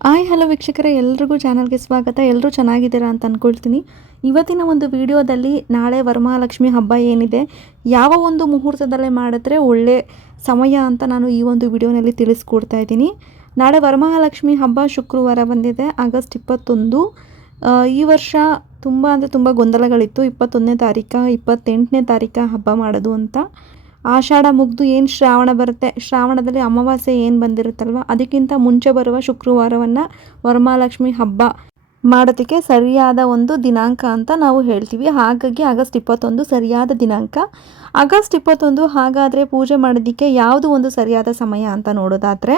Hi hello ವೀಕ್ಷಕರೇ, ಎಲ್ರಿಗೂ ಚಾನಲ್ಗೆ ಸ್ವಾಗತ. ಎಲ್ಲರೂ ಚೆನ್ನಾಗಿದ್ದೀರಾ ಅಂತ ಅಂದ್ಕೊಳ್ತೀನಿ. ಇವತ್ತಿನ ಒಂದು ವಿಡಿಯೋದಲ್ಲಿ ನಾಳೆ ವರಮಹಾಲಕ್ಷ್ಮಿ ಹಬ್ಬ ಏನಿದೆ, ಯಾವ ಒಂದು ಮುಹೂರ್ತದಲ್ಲೇ ಮಾಡಿದ್ರೆ ಒಳ್ಳೆ ಸಮಯ ಅಂತ ನಾನು ಈ ಒಂದು ವಿಡಿಯೋನಲ್ಲಿ ತಿಳಿಸ್ಕೊಡ್ತಾ ಇದ್ದೀನಿ. ನಾಳೆ ವರಮಹಾಲಕ್ಷ್ಮಿ ಹಬ್ಬ ಶುಕ್ರವಾರ ಬಂದಿದೆ, ಆಗಸ್ಟ್ 21. ಈ ವರ್ಷ ತುಂಬ ಗೊಂದಲಗಳಿತ್ತು. 21ನೇ ತಾರೀಕು 28ನೇ ತಾರೀಕು ಹಬ್ಬ ಮಾಡೋದು ಅಂತ. ಆಷಾಢ ಮುಗಿದು ಏನು ಶ್ರಾವಣ ಬರುತ್ತೆ, ಶ್ರಾವಣದಲ್ಲಿ ಅಮಾವಾಸ್ಯೆ ಏನು ಬಂದಿರುತ್ತಲ್ವ, ಅದಕ್ಕಿಂತ ಮುಂಚೆ ಬರುವ ಶುಕ್ರವಾರವನ್ನು ವರಮಹಾಲಕ್ಷ್ಮಿ ಹಬ್ಬ ಮಾಡೋದಕ್ಕೆ ಸರಿಯಾದ ಒಂದು ದಿನಾಂಕ ಅಂತ ನಾವು ಹೇಳ್ತೀವಿ. ಹಾಗಾಗಿ ಆಗಸ್ಟ್ 21 ಸರಿಯಾದ ದಿನಾಂಕ. ಆಗಸ್ಟ್ 21 ಹಾಗಾದರೆ ಪೂಜೆ ಮಾಡೋದಕ್ಕೆ ಯಾವುದು ಒಂದು ಸರಿಯಾದ ಸಮಯ ಅಂತ ನೋಡೋದಾದರೆ,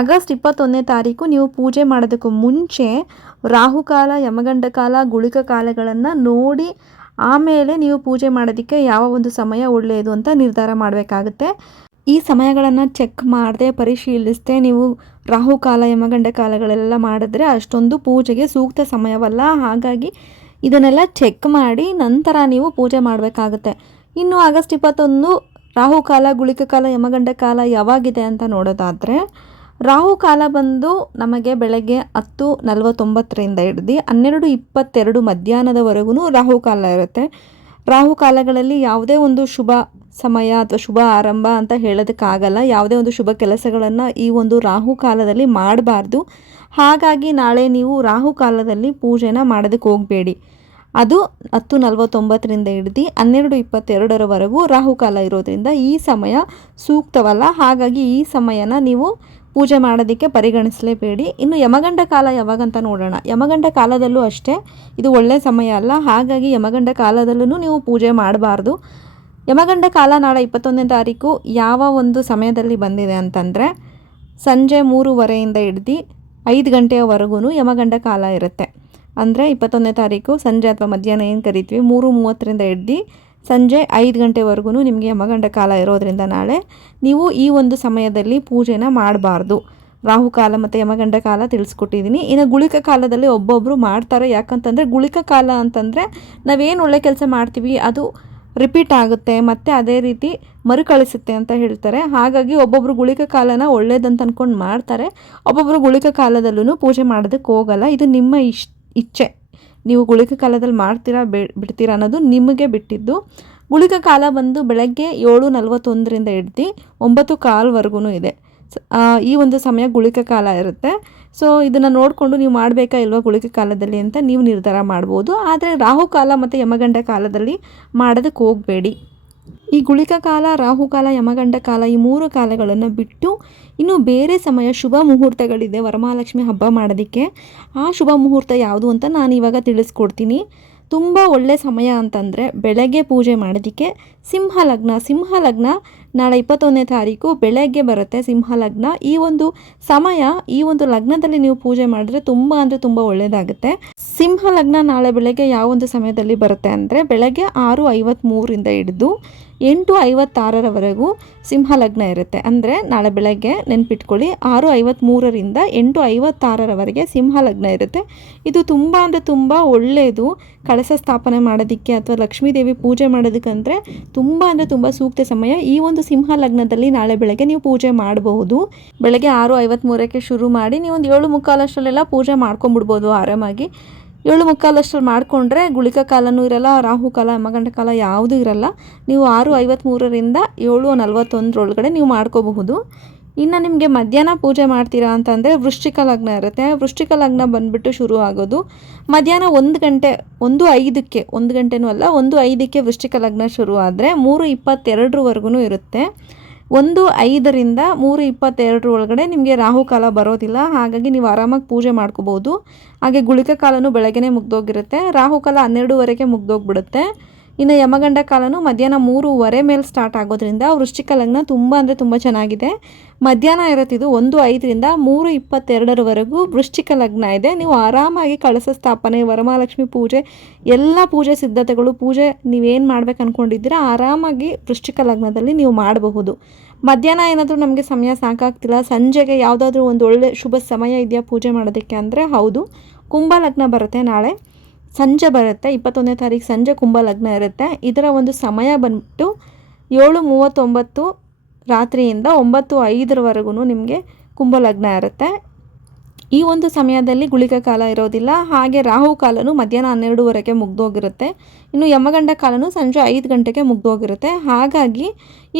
ಆಗಸ್ಟ್ 21ನೇ ತಾರೀಕು ನೀವು ಪೂಜೆ ಮಾಡೋದಕ್ಕೂ ಮುಂಚೆ ರಾಹುಕಾಲ, ಯಮಗಂಡ ಕಾಲ, ಗುಳಿಕ ಕಾಲಗಳನ್ನು ನೋಡಿ ಆಮೇಲೆ ನೀವು ಪೂಜೆ ಮಾಡೋದಕ್ಕೆ ಯಾವ ಒಂದು ಸಮಯ ಒಳ್ಳೆಯದು ಅಂತ ನಿರ್ಧಾರ ಮಾಡಬೇಕಾಗುತ್ತೆ. ಈ ಸಮಯಗಳನ್ನು ಚೆಕ್ ಮಾಡದೆ, ಪರಿಶೀಲಿಸದೆ ನೀವು ರಾಹುಕಾಲ, ಯಮಗಂಡ ಕಾಲಗಳೆಲ್ಲ ಮಾಡಿದ್ರೆ ಅಷ್ಟೊಂದು ಪೂಜೆಗೆ ಸೂಕ್ತ ಸಮಯವಲ್ಲ. ಹಾಗಾಗಿ ಇದನ್ನೆಲ್ಲ ಚೆಕ್ ಮಾಡಿ ನಂತರ ನೀವು ಪೂಜೆ ಮಾಡಬೇಕಾಗುತ್ತೆ. ಇನ್ನು ಆಗಸ್ಟ್ 21 ರಾಹುಕಾಲ, ಗುಳಿಕ ಕಾಲ, ಯಮಗಂಡ ಕಾಲ ಯಾವಾಗಿದೆ ಅಂತ ನೋಡೋದಾದರೆ, ರಾಹುಕಾಲ ಬಂದು ನಮಗೆ ಬೆಳಗ್ಗೆ 10:49 ಹಿಡಿದು 12:22 ಮಧ್ಯಾಹ್ನದವರೆಗೂ ರಾಹುಕಾಲ ಇರುತ್ತೆ. ರಾಹುಕಾಲಗಳಲ್ಲಿ ಯಾವುದೇ ಒಂದು ಶುಭ ಸಮಯ ಅಥವಾ ಶುಭ ಆರಂಭ ಅಂತ ಹೇಳೋದಕ್ಕಾಗಲ್ಲ. ಯಾವುದೇ ಒಂದು ಶುಭ ಕೆಲಸಗಳನ್ನು ಈ ಒಂದು ರಾಹುಕಾಲದಲ್ಲಿ ಮಾಡಬಾರ್ದು. ಹಾಗಾಗಿ ನಾಳೆ ನೀವು ರಾಹುಕಾಲದಲ್ಲಿ ಪೂಜೆನ ಮಾಡೋದಕ್ಕೆ ಹೋಗಬೇಡಿ. ಅದು 10:49 ಹಿಡಿದು 12:22 ರಾಹುಕಾಲ ಇರೋದ್ರಿಂದ ಈ ಸಮಯ ಸೂಕ್ತವಲ್ಲ. ಹಾಗಾಗಿ ಈ ಸಮಯನ ನೀವು ಪೂಜೆ ಮಾಡೋದಕ್ಕೆ ಪರಿಗಣಿಸಲೇಬೇಡಿ. ಇನ್ನು ಯಮಗಂಡ ಕಾಲ ಯಾವಾಗಂತ ನೋಡೋಣ. ಯಮಗಂಡ ಕಾಲದಲ್ಲೂ ಅಷ್ಟೇ ಇದು ಒಳ್ಳೆಯ ಸಮಯ ಅಲ್ಲ. ಹಾಗಾಗಿ ಯಮಗಂಡ ಕಾಲದಲ್ಲೂ ನೀವು ಪೂಜೆ ಮಾಡಬಾರ್ದು. ಯಮಗಂಡ ಕಾಲ ನಾಳೆ 21ನೇ ತಾರೀಕು ಯಾವ ಒಂದು ಸಮಯದಲ್ಲಿ ಬಂದಿದೆ ಅಂತಂದರೆ, ಸಂಜೆ 3:15 ಹಿಡಿದು 5 ಗಂಟೆಯವರೆಗೂ ಯಮಗಂಡ ಕಾಲ ಇರುತ್ತೆ. ಅಂದರೆ 21ನೇ ತಾರೀಕು ಸಂಜೆ ಅಥವಾ ಮಧ್ಯಾಹ್ನ ಏನು ಕರಿತೀವಿ, 3:30 ಹಿಡಿದು ಸಂಜೆ 5 ಗಂಟೆವರೆಗೂ ನಿಮಗೆ ಯಮಗಂಡ ಕಾಲ ಇರೋದರಿಂದ ನಾಳೆ ನೀವು ಈ ಒಂದು ಸಮಯದಲ್ಲಿ ಪೂಜೆನ ಮಾಡಬಾರ್ದು. ರಾಹುಕಾಲ ಮತ್ತು ಯಮಗಂಡ ಕಾಲ ತಿಳಿಸ್ಕೊಟ್ಟಿದ್ದೀನಿ. ಇನ್ನು ಗುಳಿಕ ಕಾಲದಲ್ಲಿ ಒಬ್ಬೊಬ್ಬರು ಮಾಡ್ತಾರೆ. ಯಾಕಂತಂದರೆ ಗುಳಿಕ ಕಾಲ ಅಂತಂದರೆ ನಾವೇನು ಒಳ್ಳೆ ಕೆಲಸ ಮಾಡ್ತೀವಿ ಅದು ರಿಪೀಟ್ ಆಗುತ್ತೆ ಮತ್ತು ಅದೇ ರೀತಿ ಮರುಕಳಿಸುತ್ತೆ ಅಂತ ಹೇಳ್ತಾರೆ. ಹಾಗಾಗಿ ಒಬ್ಬೊಬ್ಬರು ಗುಳಿಕ ಕಾಲನ ಒಳ್ಳೇದಂತ ಅಂದ್ಕೊಂಡು ಮಾಡ್ತಾರೆ, ಒಬ್ಬೊಬ್ಬರು ಗುಳಿಕ ಕಾಲದಲ್ಲೂ ಪೂಜೆ ಮಾಡೋದಕ್ಕೆ ಹೋಗಲ್ಲ. ಇದು ನಿಮ್ಮ ಇಚ್ಛೆ. ನೀವು ಗುಳಿಕ ಕಾಲದಲ್ಲಿ ಮಾಡ್ತೀರಾ ಬಿಡ್ತೀರಾ ಅನ್ನೋದು ನಿಮಗೆ ಬಿಟ್ಟಿದ್ದು. ಗುಳಿಕ ಕಾಲ ಬಂದು ಬೆಳಗ್ಗೆ 7:41 ಹಿಡಿದು 9:15 ಇದೆ. ಈ ಒಂದು ಸಮಯ ಗುಳಿಕ ಕಾಲ ಇರುತ್ತೆ. ಸೊ ಇದನ್ನು ನೋಡಿಕೊಂಡು ನೀವು ಮಾಡಬೇಕಾ ಇಲ್ವಾ ಗುಳಿಕ ಕಾಲದಲ್ಲಿ ಅಂತ ನೀವು ನಿರ್ಧಾರ ಮಾಡ್ಬೋದು. ಆದರೆ ರಾಹುಕಾಲ ಮತ್ತು ಯಮಗಂಡ ಕಾಲದಲ್ಲಿ ಮಾಡೋದಕ್ಕೆ ಹೋಗಬೇಡಿ. ಈ ಗುಳಿಕ ಕಾಲ, ರಾಹುಕಾಲ, ಯಮಗಂಡ ಕಾಲ ಈ 3 ಕಾಲಗಳನ್ನು ಬಿಟ್ಟು ಇನ್ನು ಬೇರೆ ಸಮಯ ಶುಭ ಮುಹೂರ್ತಗಳಿದೆ ವರಮಹಾಲಕ್ಷ್ಮಿ ಹಬ್ಬ ಮಾಡೋದಕ್ಕೆ. ಆ ಶುಭ ಮುಹೂರ್ತ ಯಾವುದು ಅಂತ ನಾನು ಇವಾಗ ತಿಳಿಸ್ಕೊಡ್ತೀನಿ. ತುಂಬ ಒಳ್ಳೆ ಸಮಯ ಅಂತಂದರೆ ಬೆಳಗ್ಗೆ ಪೂಜೆ ಮಾಡೋದಕ್ಕೆ ಸಿಂಹಲಗ್ನ ನಾಳೆ 21ನೇ ತಾರೀಕು ಬೆಳಗ್ಗೆ ಬರುತ್ತೆ ಸಿಂಹಲಗ್ನ. ಈ ಒಂದು ಸಮಯ, ಈ ಒಂದು ಲಗ್ನದಲ್ಲಿ ನೀವು ಪೂಜೆ ಮಾಡಿದ್ರೆ ತುಂಬ ಒಳ್ಳೆಯದಾಗುತ್ತೆ. ಸಿಂಹಲಗ್ನ ನಾಳೆ ಬೆಳಗ್ಗೆ ಯಾವ ಒಂದು ಸಮಯದಲ್ಲಿ ಬರುತ್ತೆ ಅಂದರೆ, ಬೆಳಗ್ಗೆ 6:53 ಹಿಡಿದು 8:56 ಸಿಂಹಲಗ್ನ ಇರುತ್ತೆ. ಅಂದರೆ ನಾಳೆ ಬೆಳಗ್ಗೆ ನೆನ್ಪಿಟ್ಕೊಳ್ಳಿ, 6:53 8:56 ಸಿಂಹಲಗ್ನ ಇರುತ್ತೆ. ಇದು ತುಂಬ ಒಳ್ಳೆಯದು. ಕಳಶ ಸ್ಥಾಪನೆ ಮಾಡೋದಕ್ಕೆ ಅಥವಾ ಲಕ್ಷ್ಮೀದೇವಿ ಪೂಜೆ ಮಾಡೋದಕ್ಕಂದರೆ ತುಂಬ ಸೂಕ್ತ ಸಮಯ. ಈ ಒಂದು ಸಿಂಹಲಗ್ನದಲ್ಲಿ ನಾಳೆ ಬೆಳಗ್ಗೆ ನೀವು ಪೂಜೆ ಮಾಡಬಹುದು. ಬೆಳಗ್ಗೆ 6:53 ಶುರು ಮಾಡಿ ನೀವು ಒಂದು 7:45 ಪೂಜೆ ಮಾಡ್ಕೊಂಬಿಡ್ಬೋದು ಆರಾಮಾಗಿ. 7:45 ಮಾಡಿಕೊಂಡ್ರೆ ಗುಳಿಕ ಕಾಲನೂ ಇರಲ್ಲ, ರಾಹುಕಾಲ, ಯಮಗಂಡ ಕಾಲ ಯಾವುದೂ ಇರಲ್ಲ. ನೀವು 6:53 7:41 ನೀವು ಮಾಡ್ಕೋಬಹುದು. ಇನ್ನು ನಿಮಗೆ ಮಧ್ಯಾಹ್ನ ಪೂಜೆ ಮಾಡ್ತೀರಾ ಅಂತಂದರೆ ವೃಶ್ಚಿಕ ಲಗ್ನ ಇರುತ್ತೆ. ವೃಶ್ಚಿಕ ಲಗ್ನ ಬಂದುಬಿಟ್ಟು ಶುರು ಆಗೋದು ಮಧ್ಯಾಹ್ನ 1 ಗಂಟೆ 1:05 1 ಗಂಟೆನೂ ಅಲ್ಲ 1:05 ವೃಶ್ಚಿಕ ಲಗ್ನ ಶುರು ಆದರೆ 3:22 ಇರುತ್ತೆ. 1:05 3:22 ನಿಮಗೆ ರಾಹುಕಾಲ ಬರೋದಿಲ್ಲ. ಹಾಗಾಗಿ ನೀವು ಆರಾಮಾಗಿ ಪೂಜೆ ಮಾಡ್ಕೋಬೋದು. ಹಾಗೆ ಗುಳಿಕ ಕಾಲನೂ ಬೆಳಗ್ಗೆನೇ ಮುಗ್ದೋಗಿರುತ್ತೆ. ರಾಹುಕಾಲ 12:00 ಮುಗ್ದೋಗ್ಬಿಡುತ್ತೆ. ಇನ್ನು ಯಮಗಂಡ ಕಾಲನೂ ಮಧ್ಯಾಹ್ನ 3:15 ಮೇಲೆ ಸ್ಟಾರ್ಟ್ ಆಗೋದ್ರಿಂದ ವೃಶ್ಚಿಕ ಲಗ್ನ ತುಂಬ ಚೆನ್ನಾಗಿದೆ. ಮಧ್ಯಾಹ್ನ ಇರುತ್ತಿದ್ದು 1:05 3:22 ವೃಶ್ಚಿಕ ಲಗ್ನ ಇದೆ. ನೀವು ಆರಾಮಾಗಿ ಕಳಶ ಸ್ಥಾಪನೆ, ವರಮಹಾಲಕ್ಷ್ಮಿ ಪೂಜೆ, ಎಲ್ಲ ಪೂಜೆ ಸಿದ್ಧತೆಗಳು, ಪೂಜೆ ನೀವೇನು ಮಾಡ್ಬೇಕು ಅಂದ್ಕೊಂಡಿದ್ದೀರಾ ಆರಾಮಾಗಿ ವೃಶ್ಚಿಕ ಲಗ್ನದಲ್ಲಿ ನೀವು ಮಾಡಬಹುದು. ಮಧ್ಯಾಹ್ನ ಏನಾದರೂ ನಮಗೆ ಸಮಯ ಸಾಕಾಗ್ತಿಲ್ಲ, ಸಂಜೆಗೆ ಯಾವುದಾದ್ರೂ ಒಂದು ಒಳ್ಳೆ ಶುಭ ಸಮಯ ಇದೆಯಾ ಪೂಜೆ ಮಾಡೋದಕ್ಕೆ ಅಂದರೆ, ಹೌದು, ಕುಂಭ ಲಗ್ನ ಬರುತ್ತೆ ನಾಳೆ ಸಂಜೆ ಬರುತ್ತೆ. 21ನೇ ತಾರೀಕು ಸಂಜೆ ಕುಂಭ ಲಗ್ನ ಇರುತ್ತೆ. ಇದರ ಒಂದು ಸಮಯ ಬಂದ್ಬಿಟ್ಟು 7:39 ರಾತ್ರಿಯಿಂದ 9:05 ನಿಮಗೆ ಕುಂಭ ಲಗ್ನ ಇರುತ್ತೆ. ಈ ಒಂದು ಸಮಯದಲ್ಲಿ ಗುಳಿಕ ಕಾಲ ಇರೋದಿಲ್ಲ. ಹಾಗೆ ರಾಹು ಕಾಲನು ಮಧ್ಯಾಹ್ನ 12:30ಕ್ಕೆ ಮುಗ್ದೋಗಿರುತ್ತೆ. ಇನ್ನು ಯಮಗಂಡ ಕಾಲನು ಸಂಜೆ 5 ಗಂಟೆಗೆ ಮುಗ್ದೋಗಿರುತ್ತೆ. ಹಾಗಾಗಿ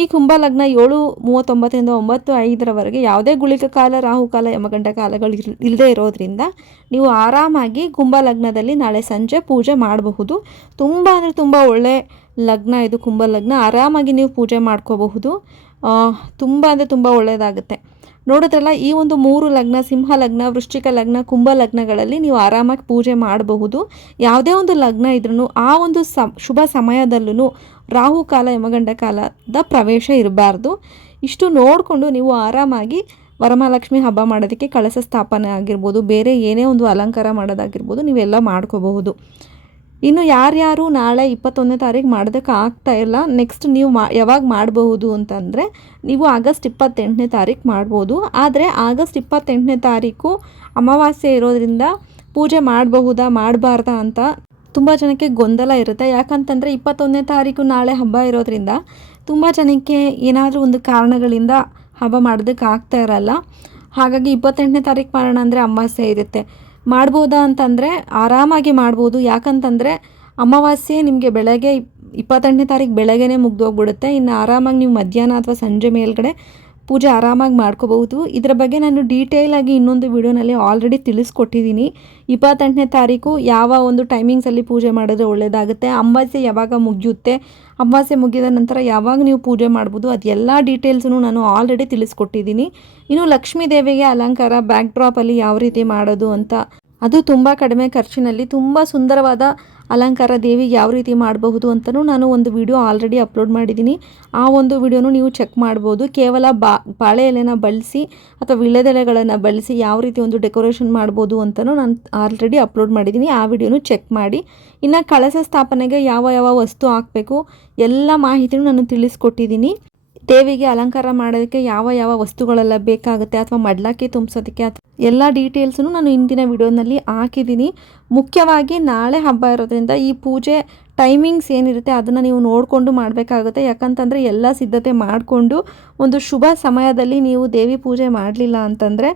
ಈ ಕುಂಭಲಗ್ನ 7:39ರಿಂದ 9:05ರವರೆಗೆ ಯಾವುದೇ ಗುಳಿಕ ಕಾಲ, ರಾಹು ಕಾಲ, ಯಮಗಂಡ ಕಾಲಗಳು ಇಲ್ಲದೆ ಇರೋದ್ರಿಂದ ನೀವು ಆರಾಮಾಗಿ ಕುಂಭಲಗ್ನದಲ್ಲಿ ನಾಳೆ ಸಂಜೆ ಪೂಜೆ ಮಾಡಬಹುದು. ತುಂಬ ಅಂದರೆ ತುಂಬ ಒಳ್ಳೆ ಲಗ್ನ ಇದು ಕುಂಭಲಗ್ನ. ಆರಾಮಾಗಿ ನೀವು ಪೂಜೆ ಮಾಡ್ಕೋಬಹುದು. ತುಂಬ ಅಂದರೆ ತುಂಬ ಒಳ್ಳೆಯದಾಗುತ್ತೆ. ನೋಡಿದ್ರಲ್ಲ, ಈ ಒಂದು 3 ಲಗ್ನ, ಸಿಂಹ ಲಗ್ನ, ವೃಶ್ಚಿಕ ಲಗ್ನ, ಕುಂಭ ಲಗ್ನಗಳಲ್ಲಿ ನೀವು ಆರಾಮಾಗಿ ಪೂಜೆ ಮಾಡಬಹುದು. ಯಾವುದೇ ಒಂದು ಲಗ್ನ ಇದ್ರೂ ಆ ಒಂದು ಶುಭ ಸಮಯದಲ್ಲೂ ರಾಹು ಕಾಲ, ಯಮಗಂಡ ಕಾಲದ ಪ್ರವೇಶ ಇರಬಾರ್ದು. ಇಷ್ಟು ನೋಡಿಕೊಂಡು ನೀವು ಆರಾಮಾಗಿ ವರಮಹಾಲಕ್ಷ್ಮಿ ಹಬ್ಬ ಮಾಡೋದಕ್ಕೆ ಕಳಶ ಸ್ಥಾಪನೆ ಆಗಿರ್ಬೋದು, ಬೇರೆ ಏನೇ ಒಂದು ಅಲಂಕಾರ ಮಾಡೋದಾಗಿರ್ಬೋದು, ನೀವೆಲ್ಲ ಮಾಡ್ಕೋಬಹುದು. ಇನ್ನು ಯಾರ್ಯಾರು ನಾಳೆ 21ನೇ ತಾರೀಕು ಮಾಡೋದಕ್ಕೆ ಆಗ್ತಾ ಇಲ್ಲ, ನೆಕ್ಸ್ಟ್ ನೀವು ಯಾವಾಗ ಮಾಡಬಹುದು ಅಂತಂದರೆ ನೀವು ಆಗಸ್ಟ್ 28ನೇ ತಾರೀಕು ಮಾಡ್ಬೋದು. ಆದರೆ ಆಗಸ್ಟ್ 28ನೇ ತಾರೀಕು ಅಮಾವಾಸ್ಯೆ ಇರೋದ್ರಿಂದ ಪೂಜೆ ಮಾಡಬಹುದಾ ಮಾಡಬಾರ್ದಾ ಅಂತ ತುಂಬ ಜನಕ್ಕೆ ಗೊಂದಲ ಇರುತ್ತೆ. ಯಾಕಂತಂದರೆ 21ನೇ ತಾರೀಕು ನಾಳೆ ಹಬ್ಬ ಇರೋದ್ರಿಂದ ತುಂಬ ಜನಕ್ಕೆ ಏನಾದರೂ ಒಂದು ಕಾರಣಗಳಿಂದ ಹಬ್ಬ ಮಾಡೋದಕ್ಕೆ ಆಗ್ತಾ ಇರಲ್ಲ. ಹಾಗಾಗಿ 28ನೇ ತಾರೀಕು ಮಾಡೋಣ ಅಂದರೆ ಅಮಾವಾಸ್ಯೆ ಇರುತ್ತೆ. ಮಾಡ್ಬೋದಾ ಅಂತಂದರೆ ಆರಾಮಾಗಿ ಮಾಡ್ಬೋದು. ಯಾಕಂತಂದರೆ ಅಮಾವಾಸ್ಯೆ ನಿಮಗೆ ಬೆಳಗ್ಗೆ 28ನೇ ತಾರೀಕು ಬೆಳಗ್ಗೆನೇ ಮುಗ್ದೋಗ್ಬಿಡುತ್ತೆ. ಇನ್ನು ಆರಾಮಾಗಿ ನೀವು ಮಧ್ಯಾಹ್ನ ಅಥವಾ ಸಂಜೆ ಮೇಲ್ಗಡೆ ಪೂಜೆ ಆರಾಮಾಗಿ ಮಾಡ್ಕೋಬಹುದು. ಇದರ ಬಗ್ಗೆ ನಾನು ಡೀಟೇಲಾಗಿ ಇನ್ನೊಂದು ವಿಡಿಯೋನಲ್ಲಿ ಆಲ್ರೆಡಿ ತಿಳಿಸ್ಕೊಟ್ಟಿದ್ದೀನಿ. 28ನೇ ತಾರೀಕು ಯಾವ ಒಂದು ಟೈಮಿಂಗ್ಸಲ್ಲಿ ಪೂಜೆ ಮಾಡಿದ್ರೆ ಒಳ್ಳೆಯದಾಗುತ್ತೆ, ಅಮಾವಾಸ್ಯೆ ಯಾವಾಗ ಮುಗಿಯುತ್ತೆ, ಅಮಾವಾಸ್ಯೆ ಮುಗಿದ ನಂತರ ಯಾವಾಗ ನೀವು ಪೂಜೆ ಮಾಡ್ಬೋದು, ಅದೆಲ್ಲ ಡೀಟೇಲ್ಸನ್ನು ನಾನು ಆಲ್ರೆಡಿ ತಿಳಿಸ್ಕೊಟ್ಟಿದ್ದೀನಿ. ಇನ್ನು ಲಕ್ಷ್ಮೀ ದೇವಿಗೆ ಅಲಂಕಾರ ಬ್ಯಾಕ್ ಡ್ರಾಪಲ್ಲಿ ಯಾವ ರೀತಿ ಮಾಡೋದು ಅಂತ, ಅದು ತುಂಬ ಕಡಿಮೆ ಖರ್ಚಿನಲ್ಲಿ ತುಂಬ ಸುಂದರವಾದ ಅಲಂಕಾರ ದೇವಿಗೆ ಯಾವ ರೀತಿ ಮಾಡಬಹುದು ಅಂತಲೂ ನಾನು ಒಂದು ವಿಡಿಯೋ ಆಲ್ರೆಡಿ ಅಪ್ಲೋಡ್ ಮಾಡಿದ್ದೀನಿ. ಆ ಒಂದು ವಿಡಿಯೋನು ನೀವು ಚೆಕ್ ಮಾಡ್ಬೋದು. ಕೇವಲ ಬಾಳೆ ಎಲೆನ ಬಳಸಿ ಅಥವಾ ವಿಳ್ಯದೆಲೆಗಳನ್ನು ಬಳಸಿ ಯಾವ ರೀತಿ ಒಂದು ಡೆಕೋರೇಷನ್ ಮಾಡ್ಬೋದು ಅಂತಲೂ ನಾನು ಆಲ್ರೆಡಿ ಅಪ್ಲೋಡ್ ಮಾಡಿದ್ದೀನಿ. ಆ ವಿಡಿಯೋನು ಚೆಕ್ ಮಾಡಿ. ಇನ್ನು ಕಳಶ ಸ್ಥಾಪನೆಗೆ ಯಾವ ಯಾವ ವಸ್ತು ಹಾಕಬೇಕು ಎಲ್ಲ ಮಾಹಿತಿನೂ ನಾನು ತಿಳಿಸ್ಕೊಟ್ಟಿದ್ದೀನಿ. ದೇವಿಗೆ ಅಲಂಕಾರ ಮಾಡೋದಕ್ಕೆ ಯಾವ ಯಾವ ವಸ್ತುಗಳೆಲ್ಲ ಬೇಕಾಗುತ್ತೆ ಅಥವಾ ಮಡ್ಲಕ್ಕಿ ತುಂಬಿಸೋದಕ್ಕೆ ಎಲ್ಲ ಡೀಟೇಲ್ಸನ್ನು ನಾನು ಇಂದಿನ ವಿಡಿಯೋನಲ್ಲಿ ಹಾಕಿದ್ದೀನಿ. ಮುಖ್ಯವಾಗಿ ನಾಳೆ ಹಬ್ಬ ಇರೋದ್ರಿಂದ ಈ ಪೂಜೆ ಟೈಮಿಂಗ್ಸ್ ಏನಿರುತ್ತೆ ಅದನ್ನು ನೀವು ನೋಡಿಕೊಂಡು ಮಾಡಬೇಕಾಗುತ್ತೆ. ಯಾಕಂತಂದರೆ ಎಲ್ಲ ಸಿದ್ಧತೆ ಮಾಡಿಕೊಂಡು ಒಂದು ಶುಭ ಸಮಯದಲ್ಲಿ ನೀವು ದೇವಿ ಪೂಜೆ ಮಾಡಲಿಲ್ಲ ಅಂತಂದರೆ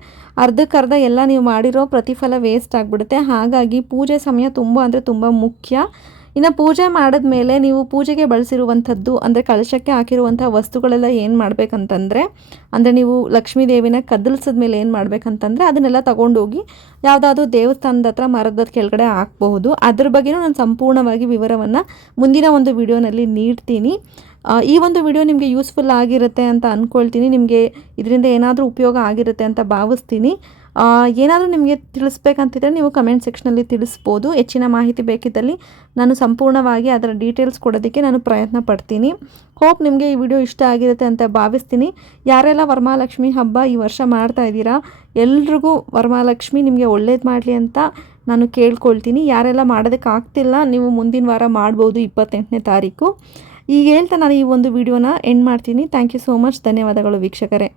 ಅರ್ಧಕ್ಕರ್ಧ ಎಲ್ಲ ನೀವು ಮಾಡಿರೋ ಪ್ರತಿಫಲ ವೇಸ್ಟ್ ಆಗಿಬಿಡುತ್ತೆ. ಹಾಗಾಗಿ ಪೂಜೆ ಸಮಯ ತುಂಬ ಅಂದರೆ ತುಂಬ ಮುಖ್ಯ. ಇನ್ನು ಪೂಜೆ ಮಾಡಿದ್ಮೇಲೆ ನೀವು ಪೂಜೆಗೆ ಬಳಸಿರುವಂಥದ್ದು ಅಂದರೆ ಕಳಶಕ್ಕೆ ಹಾಕಿರುವಂಥ ವಸ್ತುಗಳೆಲ್ಲ ಏನು ಮಾಡಬೇಕಂತಂದರೆ, ಅಂದರೆ ನೀವು ಲಕ್ಷ್ಮೀ ದೇವಿನ ಕದಲಿಸಿದ್ಮೇಲೆ ಏನು ಮಾಡಬೇಕಂತಂದರೆ ಅದನ್ನೆಲ್ಲ ತಗೊಂಡೋಗಿ ಯಾವುದಾದ್ರೂ ದೇವಸ್ಥಾನದ ಹತ್ರ ಮರದ ಕೆಳಗಡೆ ಹಾಕಬಹುದು. ಅದ್ರ ಬಗ್ಗೆಯೂ ನಾನು ಸಂಪೂರ್ಣವಾಗಿ ವಿವರವನ್ನು ಮುಂದಿನ ಒಂದು ವಿಡಿಯೋನಲ್ಲಿ ನೀಡ್ತೀನಿ. ಈ ಒಂದು ವಿಡಿಯೋ ನಿಮಗೆ ಯೂಸ್ಫುಲ್ ಆಗಿರುತ್ತೆ ಅಂತ ಅಂದ್ಕೊಳ್ತೀನಿ. ನಿಮಗೆ ಇದರಿಂದ ಏನಾದರೂ ಉಪಯೋಗ ಆಗಿರುತ್ತೆ ಅಂತ ಭಾವಿಸ್ತೀನಿ. ಏನಾದರೂ ನಿಮಗೆ ತಿಳಿಸ್ಬೇಕಂತಿದ್ರೆ ನೀವು ಕಮೆಂಟ್ ಸೆಕ್ಷನಲ್ಲಿ ತಿಳಿಸ್ಬೋದು. ಹೆಚ್ಚಿನ ಮಾಹಿತಿ ಬೇಕಿದ್ದಲ್ಲಿ ನಾನು ಸಂಪೂರ್ಣವಾಗಿ ಅದರ ಡೀಟೇಲ್ಸ್ ಕೊಡೋದಕ್ಕೆ ನಾನು ಪ್ರಯತ್ನ ಪಡ್ತೀನಿ. ಹೋಪ್ ನಿಮಗೆ ಈ ವಿಡಿಯೋ ಇಷ್ಟ ಆಗಿರುತ್ತೆ ಅಂತ ಭಾವಿಸ್ತೀನಿ. ಯಾರೆಲ್ಲ ವರಮಹಾಲಕ್ಷ್ಮಿ ಹಬ್ಬ ಈ ವರ್ಷ ಮಾಡ್ತಾ ಇದ್ದೀರಾ, ಎಲ್ರಿಗೂ ವರಮಹಾಲಕ್ಷ್ಮಿ ನಿಮಗೆ ಒಳ್ಳೇದು ಮಾಡಲಿ ಅಂತ ನಾನು ಕೇಳ್ಕೊಳ್ತೀನಿ. ಯಾರೆಲ್ಲ ಮಾಡೋದಕ್ಕೆ ಆಗ್ತಿಲ್ಲ ನೀವು ಮುಂದಿನ ವಾರ ಮಾಡ್ಬೋದು 28ನೇ ತಾರೀಕು. ಈಗ ಹೇಳ್ತಾ ನಾನು ಈ ಒಂದು ವಿಡಿಯೋನ ಎಂಡ್ ಮಾಡ್ತೀನಿ. Thank you so much. ಧನ್ಯವಾದಗಳು ವೀಕ್ಷಕರೇ.